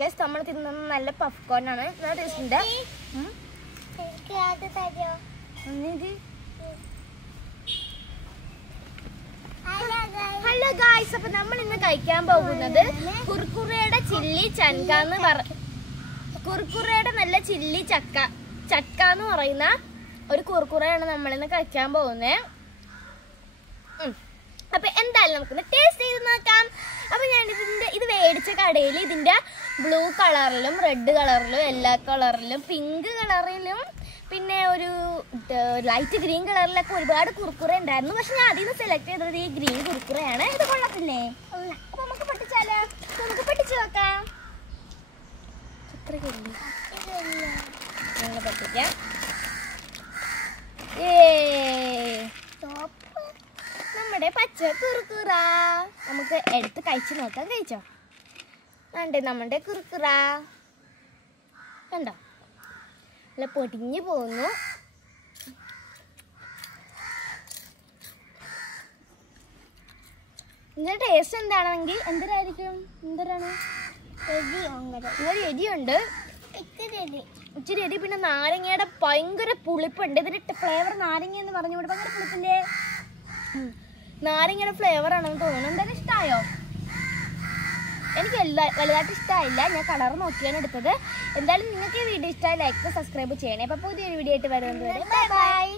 Guys നമ്മൾ തിന്നുന്ന നല്ല പഫ്കോൺ ആണ്. നല്ല ടേസ്റ്റ് ഉണ്ട്. ഹലോ ഗായ്സ്, അപ്പൊ നമ്മൾ ഇന്ന് കഴിക്കാൻ പോകുന്നത് കുർക്കുറയുടെ ചില്ലി കുർക്കുറയുടെ നല്ല ചില്ലി ചക്ക എന്ന് പറയുന്ന ഒരു കുർക്കുറയാണ് നമ്മളിന്ന് കഴിക്കാൻ പോകുന്നത്. അപ്പൊ എന്തായാലും നമുക്കൊന്ന് ടേസ്റ്റ് ചെയ്ത് നോക്കാം. അപ്പൊ ഞാൻ ഇത് മേടിച്ച കടയിൽ ഇതിന്റെ ബ്ലൂ കളറിലും റെഡ് കളറിലും യെല്ലോ കളറിലും പിങ്ക് കളറിലും പിന്നെ ഒരു ലൈറ്റ് ഗ്രീൻ കളറിലൊക്കെ ഒരുപാട് കുർക്കുറ ഉണ്ടായിരുന്നു. പക്ഷെ ഞാൻ അതിൽ നിന്ന് സെലക്ട് ചെയ്തത് ഈ ഗ്രീൻ കുർക്കുറയാണ്. ഇത് കൊള്ളത്തില്ലേ? അപ്പൊ നമുക്ക് പൊട്ടിച്ചാലോ? നമുക്ക് പൊട്ടിച്ചു നോക്കാം. പൊട്ടിക്കാം. നമ്മുടെ പച്ച കുർക്കുറ നമുക്ക് എടുത്ത് കഴിച്ചു നോക്കാം. കഴിച്ചോ? കണ്ടേ നമ്മുടെ കുർക്കുറ കണ്ടോ? നല്ല പൊടിഞ്ഞു പോകുന്നു. ഇതിന്റെ ടേസ്റ്റ് എന്താണെങ്കിൽ എന്തിനാണ് എരിയുണ്ട്, ഇച്ചിരി എരി. പിന്നെ നാരങ്ങയുടെ ഭയങ്കര പുളിപ്പുണ്ട്. ഇതിന്റെ ഫ്ലേവർ നാരങ്ങ എന്ന് പറഞ്ഞുകൊണ്ട് ഭയങ്കര പുളിപ്പില്ലേ? നാരങ്ങയുടെ ഫ്ലേവർ ആണെന്ന് തോന്നുന്നു. എന്തായാലും ഇഷ്ടമായോ? എനിക്ക് വലുതായിട്ട് ഇഷ്ടമായില്ല. ഞാൻ കളർ നോക്കിയാണ് എടുത്തത്. എന്തായാലും നിങ്ങൾക്ക് ഈ വീഡിയോ ഇഷ്ടമായി ലൈക്ക് സബ്സ്ക്രൈബ് ചെയ്യണേ. അപ്പോൾ പുതിയൊരു വീഡിയോ ആയിട്ട് വരുന്നത് വരെ ബൈ ബൈ.